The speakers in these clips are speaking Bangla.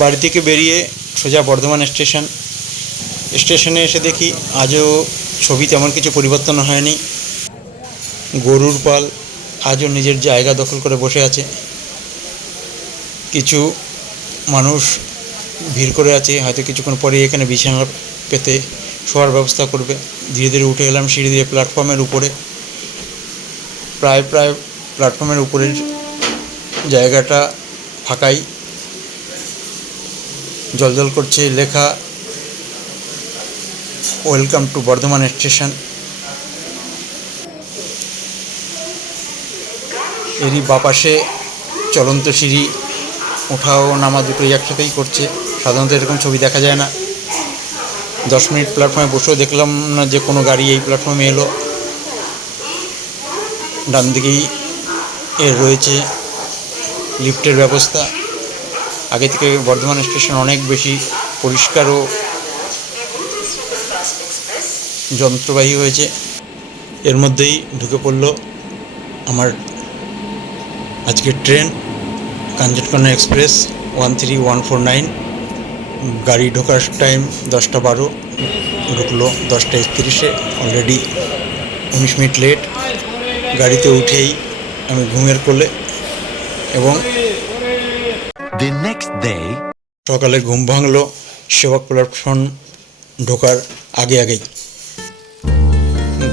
বাড়ি থেকে বেরিয়ে সোজা বর্ধমান স্টেশন, স্টেশনে এসে দেখি আজও ছবি তেমন কিছু পরিবর্তন হয়নি। গরুর পাল আজও নিজের জায়গা দখল করে বসে আছে। কিছু মানুষ ভিড় করে আছে, হয়তো কিছুক্ষণ পরে এখানে বিছানা পেতে শোয়ার ব্যবস্থা করবে। ধীরে ধীরে উঠে গেলাম সিঁড়ি দিয়ে প্ল্যাটফর্মের উপরে। প্রায় প্রায় প্ল্যাটফর্মের উপরের জায়গাটা ফাঁকাই। জলজল করছে লেখা। Welcome to Bardhaman station. এরই বাপাশে চলন্ত সিঁড়ি ওঠা ও নামা দুটোই একসাথেই করছে। সাধারণত এরকম ছবি দেখা যায় না। দশ মিনিট প্ল্যাটফর্মে বসেও দেখলাম না যে কোনো গাড়ি এই প্ল্যাটফর্মে এলো। ডান দিকেই এর রয়েছে লিফটের ব্যবস্থা। আগে থেকে বর্ধমান স্টেশন অনেক বেশি পরিষ্কার ও যন্ত্রবাহী হয়েছে। এর মধ্যেই ঢুকে পড়ল আমার আজকের train, Kanchankanya express one three one four nine গাড়ি ঢোকার টাইম দশটা বারো, ঢুকলো দশটা একত্রিশে অলরেডি উনিশ মিনিট লেট গাড়িতে উঠেই আমি ঘুমের কোলে এবং The next সকালে ঘুম ভাঙলো, সেবক প্ল্যাটফর্ম ঢোকার আগে আগেই।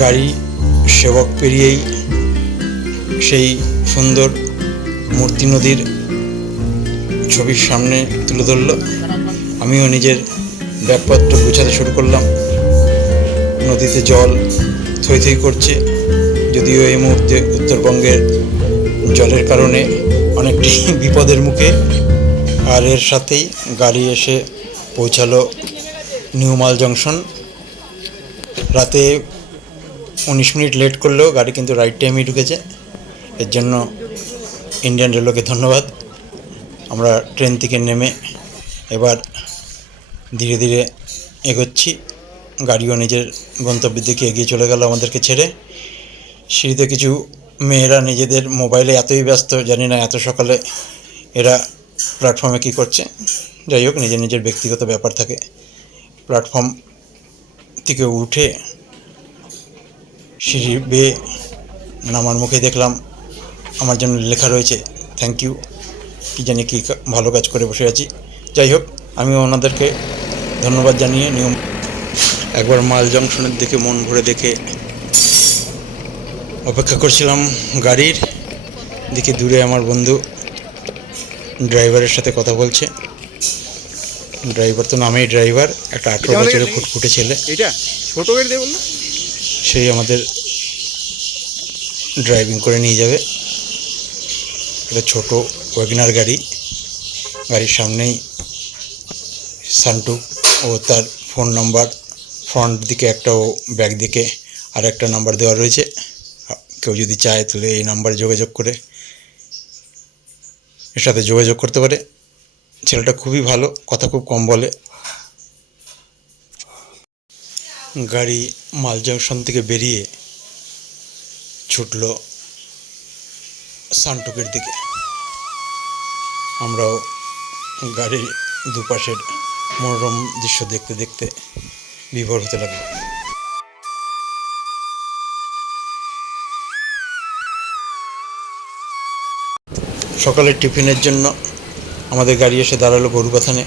গাড়ি, সেবক পেরিয়েই সেই সুন্দর মূর্তি নদীর ছবির সামনে তুলে ধরলো। আমিও নিজের ব্যাগপত্র গুছাতে শুরু করলাম। নদীতে জল থই থই করছে, যদিও এই মুহূর্তে উত্তরবঙ্গের জলের কারণে অনেকটি বিপদের মুখে আর এর সাথেই গাড়ি এসে পৌঁছালো নিউ মাল জংশন। রাতে উনিশ মিনিট লেট করলেও গাড়ি কিন্তু রাইট টাইমেই ঢুকেছে। এর জন্য ইন্ডিয়ান রেলওয়েকে ধন্যবাদ। আমরা ট্রেন থেকে নেমে এবার ধীরে ধীরে এগোচ্ছি। গাড়িও নিজের গন্তব্যের দিকে এগিয়ে চলে গেল আমাদেরকে ছেড়ে। সিঁড়িতে কিছু মেয়েরা নিজেদের মোবাইলে এতই ব্যস্ত, জানি না এত সকালে এরা প্ল্যাটফর্মে কী করছে? যাই হোক, নিজের নিজের ব্যক্তিগত ব্যাপার থাকে। প্ল্যাটফর্ম থেকে উঠে সিঁড়ি বেয়ে নামার মুখে দেখলাম, আমার জন্য লেখা রয়েছে থ্যাংক ইউ কী জানি কী ভালো কাজ করে বসে আছি। যাই হোক, আমি ওনাদেরকে ধন্যবাদ জানিয়ে নিয়ম একবার মাল জংশনের দিকে মন ভরে দেখে অপেক্ষা করছিলাম গাড়ির দিকে দূরে আমার বন্ধু ড্রাইভারের সাথে কথা বলছে। ড্রাইভার তো নামেই ড্রাইভার একটা আঠেরো বছরের ফুটফুটে ছেলে। এটা ছোট গাড়ি দেবো না। সেই আমাদের ড্রাইভিং করে নিয়ে যাবে। একটা ছোট ওয়াগনার গাড়ি। গাড়ির সামনেই সান্টু ও তার ফোন নাম্বার ফ্রন্ট দিকে একটা ও ব্যাক দিকে আর একটা নাম্বার দেওয়া রয়েছে। কেউ যদি চায় তাহলে এই নাম্বারে যোগাযোগ করে এর সাথে যোগাযোগ করতে পারে। ছেলেটা খুবই ভালো, কথা খুব কম বলে। গাড়ি মাল জংশন থেকে বেরিয়ে ছুটল সানটুকের দিকে। আমরাও গাড়ির দুপাশের মনোরম দৃশ্য দেখতে দেখতে বিভোর হতে লাগল সকালের টিফিনের জন্য আমাদের গাড়ি এসে দাঁড়াল গরুবাথানে,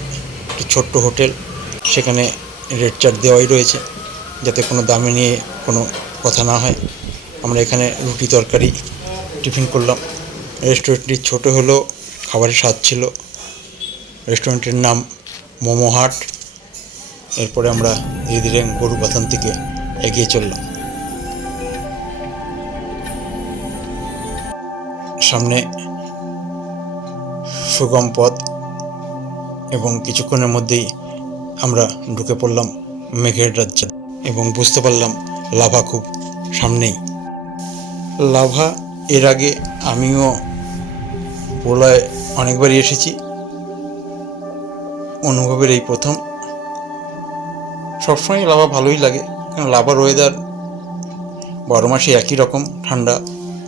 একটি ছোট্ট হোটেল। সেখানে রেড চার্ট দেওয়াই রয়েছে, যাতে কোনো দামে নিয়ে কোনো কথা না হয়। আমরা এখানে রুটি তরকারি টিফিন করলাম। রেস্টুরেন্টটি ছোট হলেও খাবারের স্বাদ ছিল। রেস্টুরেন্টের নাম মোমো হাট। এরপরে আমরা ধীরে ধীরে গরুবাথান থেকে এগিয়ে চললাম। সামনে সুগম পথ এবং কিছুক্ষণের মধ্যেই আমরা ঢুকে পড়লাম মেঘের রাজ্যে এবং বুঝতে পারলাম লাভা খুব সামনেই। লাভা, এর আগে আমিও পোলায় অনেকবারই এসেছি। অনুভবের এই প্রথম। সবসময় লাভা ভালোই লাগে, কারণ লাভার ওয়েদার বারো মাসে একই রকম, ঠান্ডা।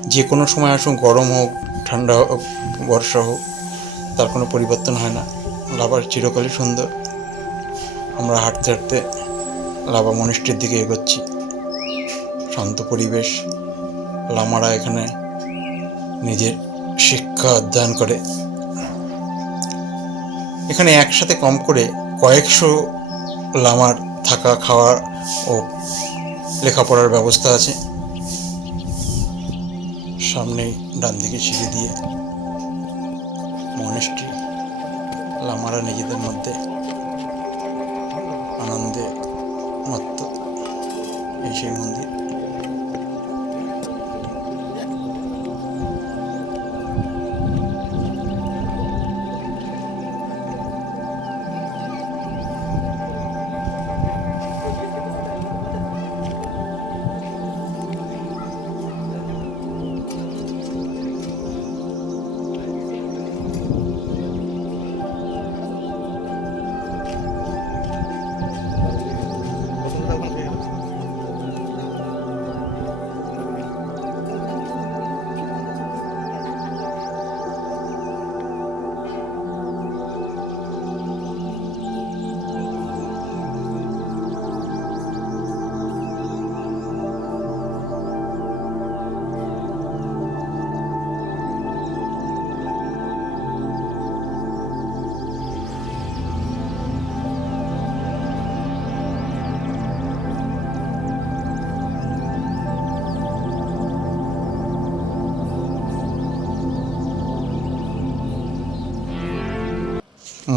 যে কোনো সময় আসুন গরম হোক, ঠান্ডা হোক, বর্ষা হোক। তার কোনো পরিবর্তন হয় না। লাভার চিরকালই সুন্দর। আমরা হাঁটতে হাঁটতে লাভা মনিষ্ঠের দিকে এগোচ্ছি। শান্ত পরিবেশ। লামারা এখানে নিজের শিক্ষা অধ্যয়ন করে। এখানে একসাথে কম করে কয়েকশো লামার থাকা খাওয়ার ও লেখাপড়ার ব্যবস্থা আছে। সামনেই ডান দিকে সিঁড়ি দিয়ে লামারা নিজেদের মধ্যে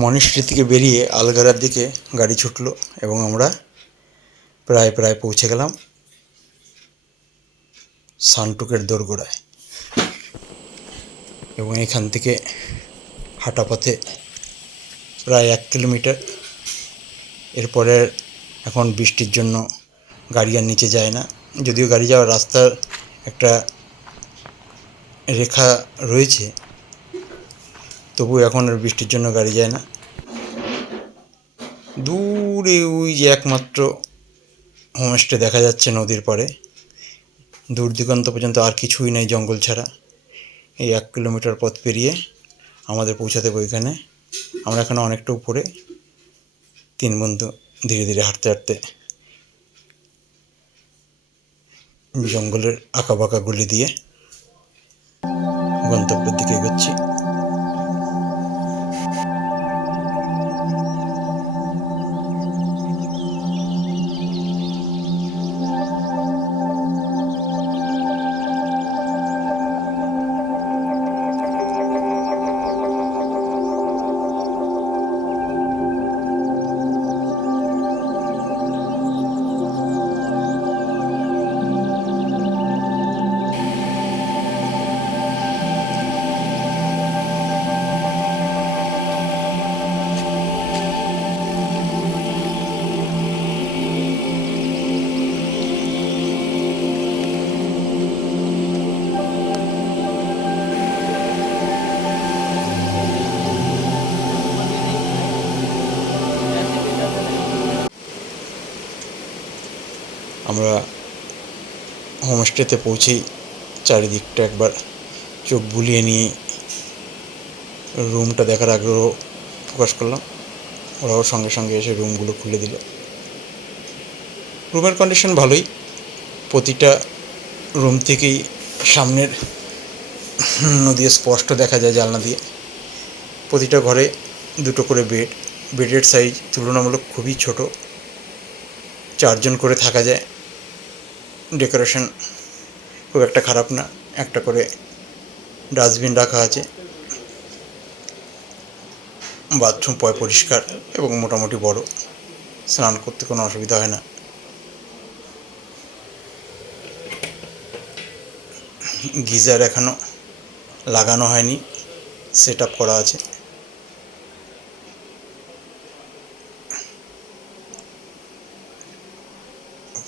মনিস্ট্রি থেকে বেরিয়ে আলগারার দিকে গাড়ি ছুটলো এবং আমরা প্রায় প্রায় পৌঁছে গেলাম সানটুকের দোরগোড়ায় এবং এখান থেকে হাঁটা পথে প্রায় এক কিলোমিটার। এরপরে এখন বৃষ্টির জন্য গাড়ি আর নিচে যায় না। যদিও গাড়ি যাওয়ার রাস্তার একটা রেখা রয়েছে তবু এখন আর বৃষ্টির জন্য গাড়ি যায় না। দূরে ওই যে একমাত্র হোমস্টে দেখা যাচ্ছে নদীর পাড়ে। দূর দিগন্ত পর্যন্ত আর কিছুই নেই জঙ্গল ছাড়া। এই এক কিলোমিটার পথ পেরিয়ে আমাদের পৌঁছাতে ওইখানে। আমরা এখানে অনেকটা উপরে। তিন বন্ধু ধীরে ধীরে হাঁটতে হাঁটতে জঙ্গলের আঁকা বাঁকা গুলি দিয়ে গন্তব্যের দিকে এগোচ্ছি। আমরা হোমস্টেতে পৌঁছেই চারিদিকটা একবার চোখ বুলিয়ে নিয়ে রুমটা দেখার আগ্রহ প্রকাশ করলাম। ওরাও সঙ্গে সঙ্গে এসে রুমগুলো খুলে দিল। রুমের কন্ডিশন ভালোই। প্রতিটা রুম থেকেই সামনের নদী স্পষ্ট দেখা যায় জানলা দিয়ে। প্রতিটা ঘরে দুটো করে বেড। বেডের সাইজ তুলনামূলক খুবই ছোট। চারজন করে থাকা যায়। ডেকোরেশন খুব একটা খারাপ না, একটা করে ডাস্টবিন রাখা আছে। বাথরুম পয় পরিষ্কার এবং মোটামুটি বড়, স্নান করতে কোনো অসুবিধা হয় না। গিজার এখনও লাগানো হয়নি সেট করা আছে।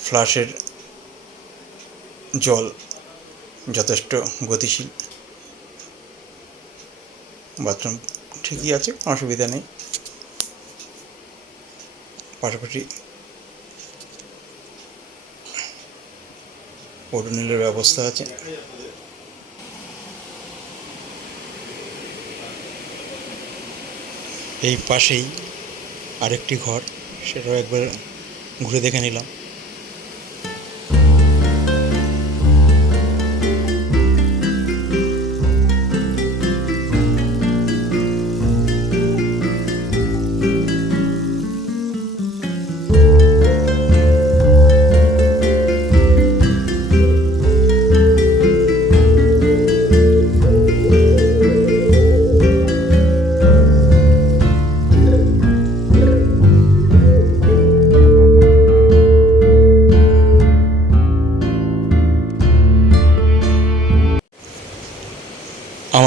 ফ্লাশের জল যথেষ্ট গতিশীল। বাথরুম ঠিকই আছে, কোনো অসুবিধা নেই। পাশাপাশি ওডোনিলের ব্যবস্থা আছে। এই পাশেই আরেকটি ঘর, সেটাও একবার ঘুরে দেখে নিলাম।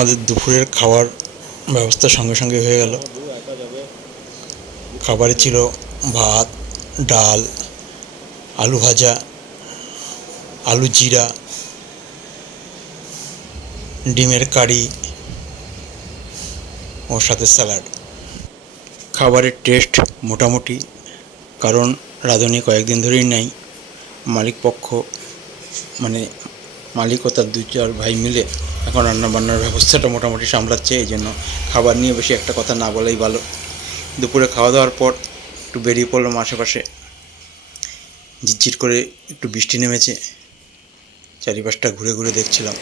আমাদের দুপুরের খাওয়ার ব্যবস্থা সঙ্গে সঙ্গে হয়ে গেল। খাবারে ছিল ভাত, ডাল, আলু ভাজা, আলু জিরা, ডিমের কারি ও সাথে স্যালাড। খাবারের টেস্ট মোটামুটি, কারণ রাঁধুনি কয়েকদিন ধরেই নাই। মালিক পক্ষ মানে মালিক ও তার দু চার ভাই মিলে এখন রান্নাবান্নার ব্যবস্থাটা মোটামুটি সামলাচ্ছে, এই জন্য খাবার নিয়ে বেশি একটা কথা না বলেই ভালো। দুপুরে খাওয়া দাওয়ার পর একটু বেরিয়ে পড়লাম আশেপাশে। ঝিরঝির করে একটু বৃষ্টি নেমেছে। চারিপাশটা ঘুরে ঘুরে দেখছিলাম।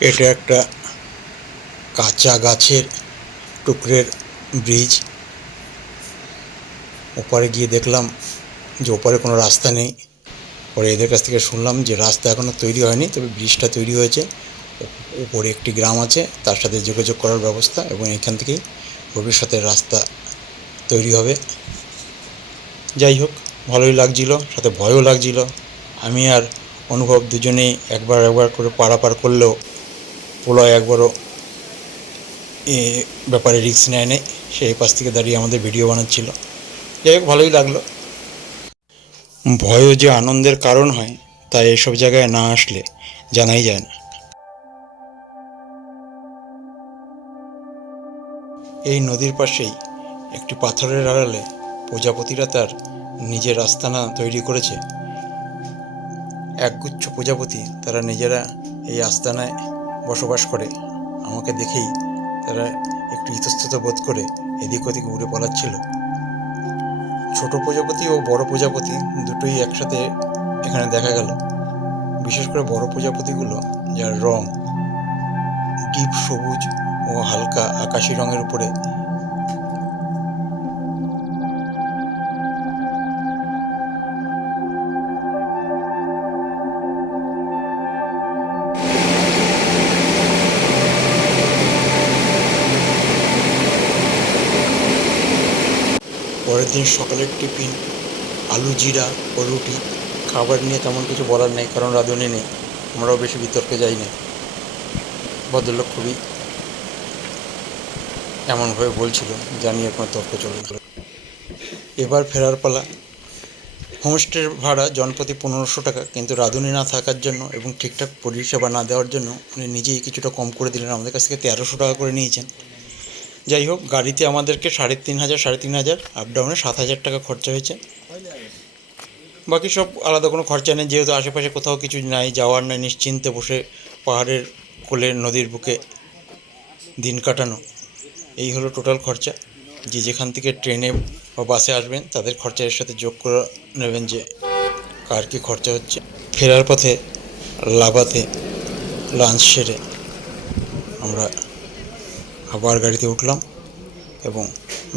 এটা একটা কাঁচা গাছের টুকরের ব্রিজ। ওপারে গিয়ে দেখলাম যে ওপারে কোনো রাস্তা নেই। পরে এদের কাছ থেকে শুনলাম যে রাস্তা এখনও তৈরি হয়নি, তবে ব্রিজটা তৈরি হয়েছে। উপরে একটি গ্রাম আছে, তার সাথে যোগাযোগ করার ব্যবস্থা এবং এখান থেকেই ভবিষ্যতে রাস্তা তৈরি হবে। যাই হোক, ভালোই লাগছিল, সাথে ভয়ও লাগছিল। আমি আর অনুভব দুজনেই একবার একবার করে পারাপার করলেও প্রলয় একবারও ব্যাপারে রিস্ক নেয় নেই। সে এই পাশ থেকে দাঁড়িয়ে আমাদের ভিডিও বানাচ্ছিল। যাই হোক, ভালোই লাগল। ভয়ও যে আনন্দের কারণ হয় তাই এসব জায়গায় না আসলে জানাই যায় না। এই নদীর পাশেই একটি পাথরের আড়ালে প্রজাপতিরা তার নিজের আস্তানা তৈরি করেছে। একগুচ্ছ প্রজাপতি তারা নিজেরা এই আস্তানায় বসবাস করে। আমাকে দেখেই তারা একটু ইতস্তত বোধ করে এদিক ওদিক উড়ে পালাচ্ছিল। ছোট প্রজাপতি ও বড় প্রজাপতি দুটোই একসাথে এখানে দেখা গেল। বিশেষ করে বড় প্রজাপতিগুলো, যার রং ডিপ সবুজ ও হালকা আকাশি রঙের উপরে পরের দিন সকালের টিফিন, আলু জিরা ও রুটি। খাবার নিয়ে তেমন কিছু বলার নেই, কারণ রাঁধুনি নেই। আমরাও বেশি বিতর্কে যাই না। ভদ্রলোক খুবই এমনভাবে বলছিল জানিয়ে কোনো তর্ক চলে এবার ফেরার পালা। হোমস্টের ভাড়া জনপ্রতি পনেরোশো টাকা, কিন্তু রাঁধুনি না থাকার জন্য এবং ঠিকঠাক পরিষেবা না দেওয়ার জন্য উনি নিজেই কিছুটা কম করে দিলেন। আমাদের কাছ থেকে তেরোশো টাকা করে নিয়েছেন। যাই হোক, গাড়িতে আমাদেরকে সাড়ে তিন হাজার, সাড়ে তিন হাজার আপ ডাউনে সাত হাজার টাকা খরচা হয়েছে। বাকি সব আলাদা কোনো খরচা নেই, যেহেতু আশেপাশে কোথাও কিছু নাই, যাওয়ার নাই, নিশ্চিন্তে বসে পাহাড়ের কোলে, নদীর বুকে দিন কাটানো। এই হলো টোটাল খরচা। যে যেখান থেকে ট্রেনে বা বাসে আসবেন, তাদের খরচা এর সাথে যোগ করে নেবেন যে কার কী খরচা হচ্ছে। ফেরার পথে, লাভাতে লাঞ্চ সেরে আমরা আবার গাড়িতে উঠলাম এবং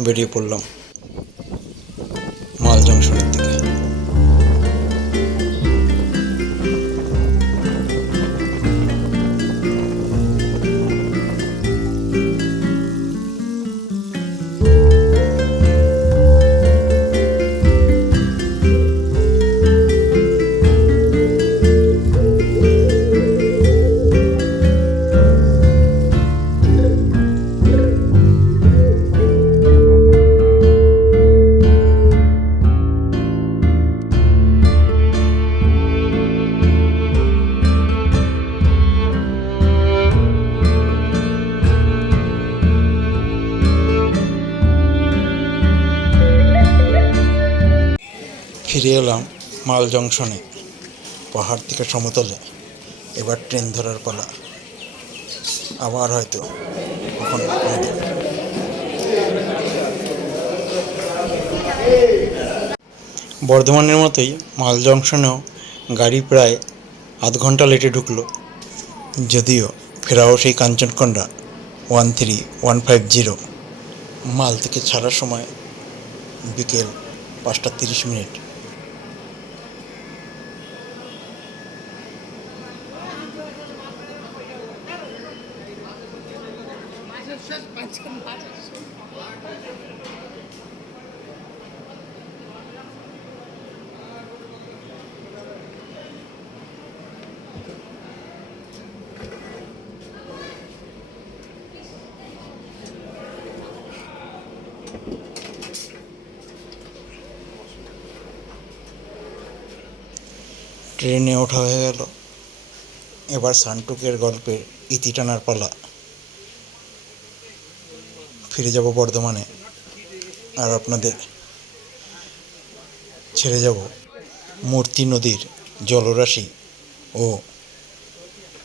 বেরিয়ে পড়লাম। ফিরে এলাম মাল জংশনে, পাহাড় থেকে সমতলে, এবার ট্রেন ধরার পালা। আবার হয়তো কখনো বর্ধমানের মতোই মাল জংশনেও গাড়ি প্রায় আধ ঘণ্টা লেটে ঢুকলো। যদিও ফেরাও সেই Kanchankanya one three one five zero. Mal থেকে ছাড়ার সময় বিকেল পাঁচটা তিরিশ মিনিট। ট্রেনে ওঠা হয়ে গেল। এবার সান্টুকের গল্পের ইতি টানার পালা। ফিরে যাব বর্ধমানে আর আপনাদের ছেড়ে যাব মূর্তি নদীর জলরাশি ও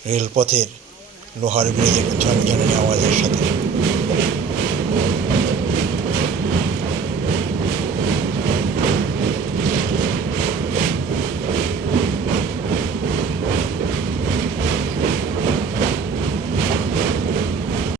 রেলপথের লোহার ব্রিজের ঝনঝনে আওয়াজের সাথে।